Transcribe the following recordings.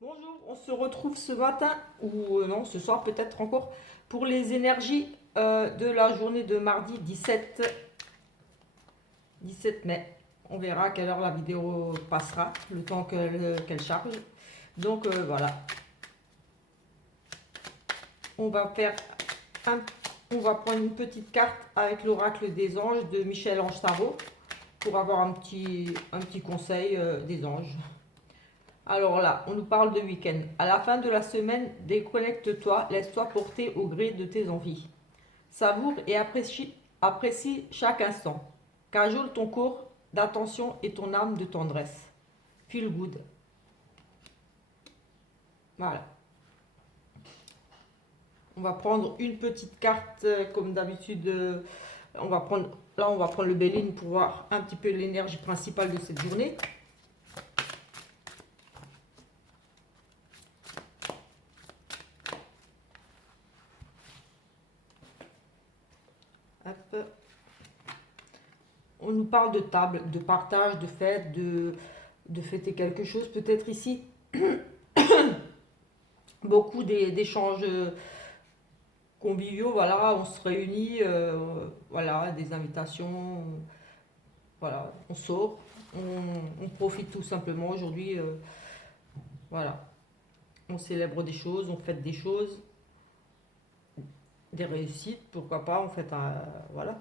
Bonjour, on se retrouve ce matin, ou non, ce soir peut-être encore, pour les énergies de la journée de mardi 17 mai. On verra à quelle heure la vidéo passera, le temps qu'elle charge. Donc voilà, on va faire un, on va prendre une petite carte avec l'oracle des anges de Michel-Ange Tarot pour avoir un petit conseil des anges. Alors là, on nous parle de week-end. À la fin de la semaine, déconnecte-toi, laisse-toi porter au gré de tes envies. Savoure et apprécie chaque instant. Cajole ton corps d'attention et ton âme de tendresse. Feel good. Voilà. On va prendre une petite carte comme d'habitude. On va prendre le Béline pour voir un petit peu l'énergie principale de cette journée. Hop. On nous parle de table, de partage, de fête, de fêter quelque chose. Peut-être ici, beaucoup d'échanges conviviaux. Voilà, on se réunit, voilà, des invitations. Voilà, on sort, on profite tout simplement. Aujourd'hui, voilà, on célèbre des choses, on fête des choses, des réussites, pourquoi pas, on fête voilà,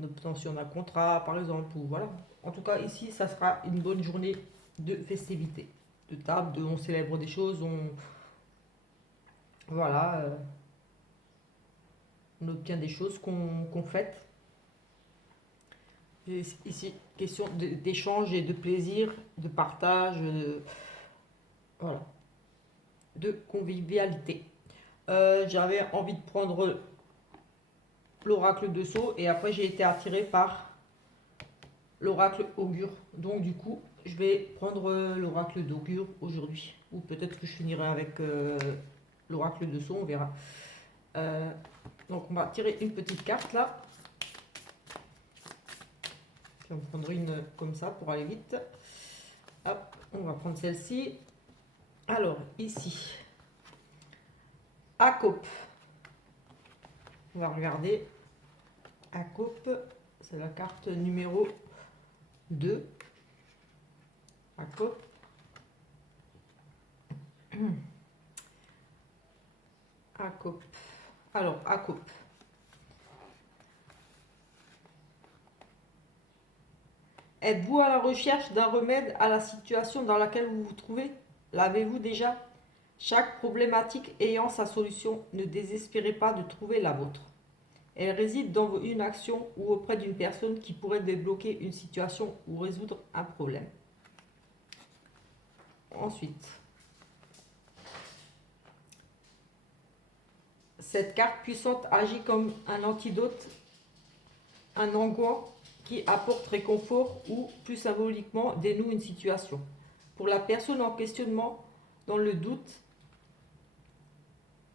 l'obtention d'un contrat par exemple, ou voilà. En tout cas, ici, ça sera une bonne journée de festivité, de table, on célèbre des choses, voilà, on obtient des choses qu'on fête. Ici, question d'échange et de plaisir, de partage, voilà, de convivialité. J'avais envie de prendre l'oracle de Sceaux et après j'ai été attirée par l'oracle augure. Donc du coup, je vais prendre l'oracle d'augure aujourd'hui. Ou peut-être que je finirai avec l'oracle de Sceaux, on verra. Euh, donc on va tirer une petite carte là. Puis on prendra une comme ça pour aller vite. Hop, on va prendre celle-ci. Alors, ici, Acope. On va regarder. Acope, c'est la carte numéro 2. Acope. Acope. Alors, Acope. Êtes-vous à la recherche d'un remède à la situation dans laquelle vous vous trouvez? L'avez-vous déjà? Chaque problématique ayant sa solution, ne désespérez pas de trouver la vôtre. Elle réside dans une action ou auprès d'une personne qui pourrait débloquer une situation ou résoudre un problème. Ensuite, cette carte puissante agit comme un antidote, un onguent qui apporte réconfort ou, plus symboliquement, dénoue une situation. Pour la personne en questionnement, dans le doute,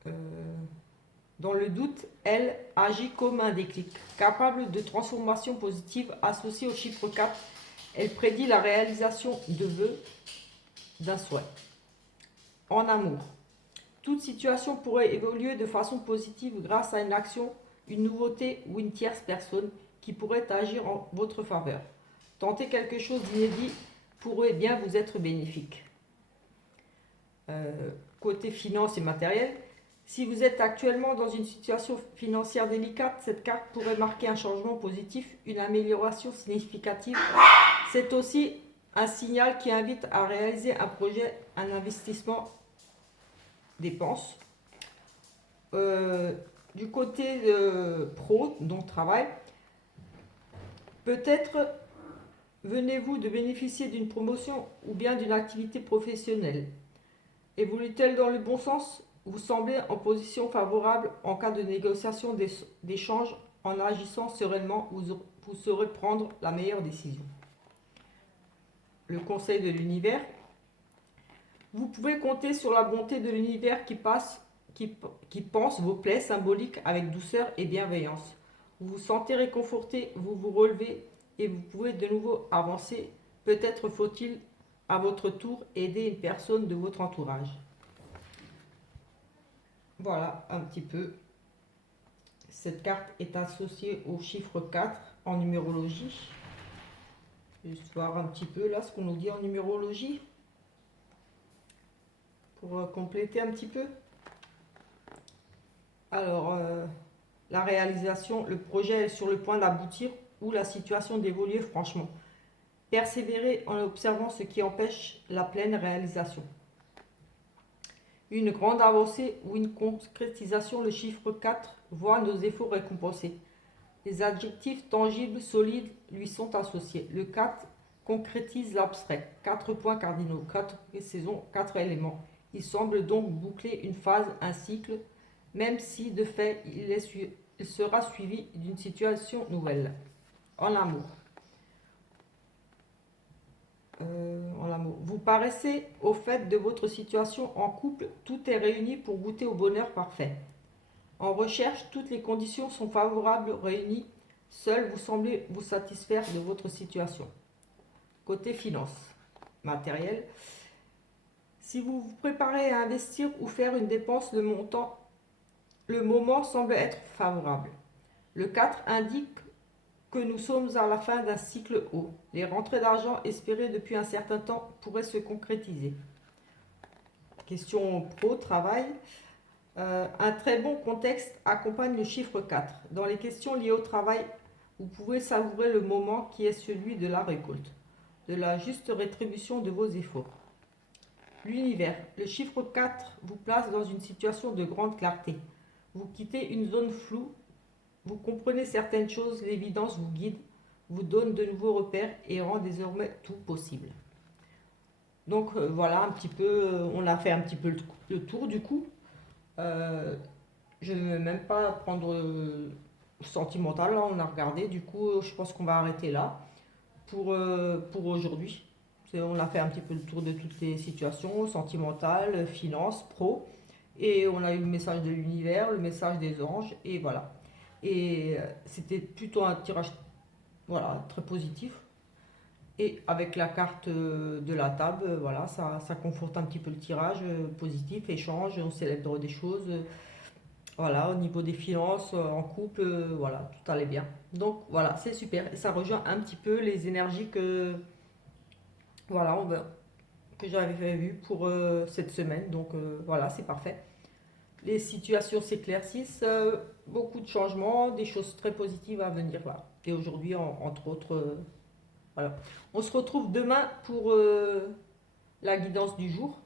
euh, elle agit comme un déclic. Capable de transformation positive associée au chiffre 4, elle prédit la réalisation de vœux, d'un souhait. En amour, toute situation pourrait évoluer de façon positive grâce à une action, une nouveauté ou une tierce personne qui pourrait agir en votre faveur. Tenter quelque chose d'inédit pourrait bien vous être bénéfique. Côté finance et matériel, si vous êtes actuellement dans une situation financière délicate, cette carte pourrait marquer un changement positif, une amélioration significative. C'est aussi un signal qui invite à réaliser un projet, un investissement, dépenses. Du côté pro, donc travail, peut-être venez-vous de bénéficier d'une promotion ou bien d'une activité professionnelle. Évolue-t-elle dans le bon sens? Vous semblez en position favorable en cas de négociation d'échange. En agissant sereinement, vous saurez prendre la meilleure décision. Le conseil de l'univers. Vous pouvez compter sur la bonté de l'univers qui pense vos plaies symboliques avec douceur et bienveillance. Vous vous sentez réconforté, vous vous relevez et vous pouvez de nouveau avancer. Peut-être faut-il à votre tour aider une personne de votre entourage. Voilà un petit peu. Cette carte est associée au chiffre 4 en numérologie. Juste voir un petit peu là ce qu'on nous dit en numérologie pour compléter un petit peu. Alors, la réalisation, le projet est sur le point d'aboutir ou la situation d'évoluer franchement. Persévérer en observant ce qui empêche la pleine réalisation. Une grande avancée ou une concrétisation, le chiffre 4 voit nos efforts récompensés. Les adjectifs tangibles, solides lui sont associés. Le 4 concrétise l'abstrait. 4 points cardinaux, 4 saisons, 4 éléments. Il semble donc boucler une phase, un cycle, même si de fait il sera suivi d'une situation nouvelle. En amour. Vous paraissez au fait de votre situation en couple, tout est réuni pour goûter au bonheur parfait. En recherche, toutes les conditions sont favorables réunies. Seul vous semblez vous satisfaire de votre situation. Côté finance, matériel. Si vous vous préparez à investir ou faire une dépense, le moment semble être favorable. Le 4 indique que nous sommes à la fin d'un cycle haut. Les rentrées d'argent espérées depuis un certain temps pourraient se concrétiser. Question pro, travail. Un très bon contexte accompagne le chiffre 4. Dans les questions liées au travail, vous pouvez savourer le moment qui est celui de la récolte, de la juste rétribution de vos efforts. L'univers. Le chiffre 4 vous place dans une situation de grande clarté. Vous quittez une zone floue. Vous comprenez certaines choses, l'évidence vous guide, vous donne de nouveaux repères et rend désormais tout possible. Donc voilà un petit peu, on a fait un petit peu le tour du coup. Je ne vais même pas prendre sentimental, là on a regardé, du coup je pense qu'on va arrêter là pour aujourd'hui. On a fait un petit peu le tour de toutes les situations, sentimentales, finances, pro, et on a eu le message de l'univers, le message des anges, et voilà. Et c'était plutôt un tirage voilà, très positif. Et avec la carte de la table, voilà, ça conforte un petit peu le tirage positif, échange, on célèbre des choses. Voilà, au niveau des finances, en couple, voilà, tout allait bien. Donc voilà, c'est super. Et ça rejoint un petit peu les énergies voilà, que j'avais vues pour cette semaine. Donc voilà, c'est parfait. Les situations s'éclaircissent, beaucoup de changements, des choses très positives à venir là. Et aujourd'hui, entre autres, voilà. On se retrouve demain pour la guidance du jour.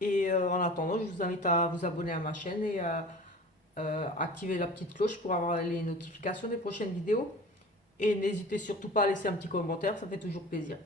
Et en attendant, je vous invite à vous abonner à ma chaîne et à activer la petite cloche pour avoir les notifications des prochaines vidéos. Et n'hésitez surtout pas à laisser un petit commentaire, ça fait toujours plaisir.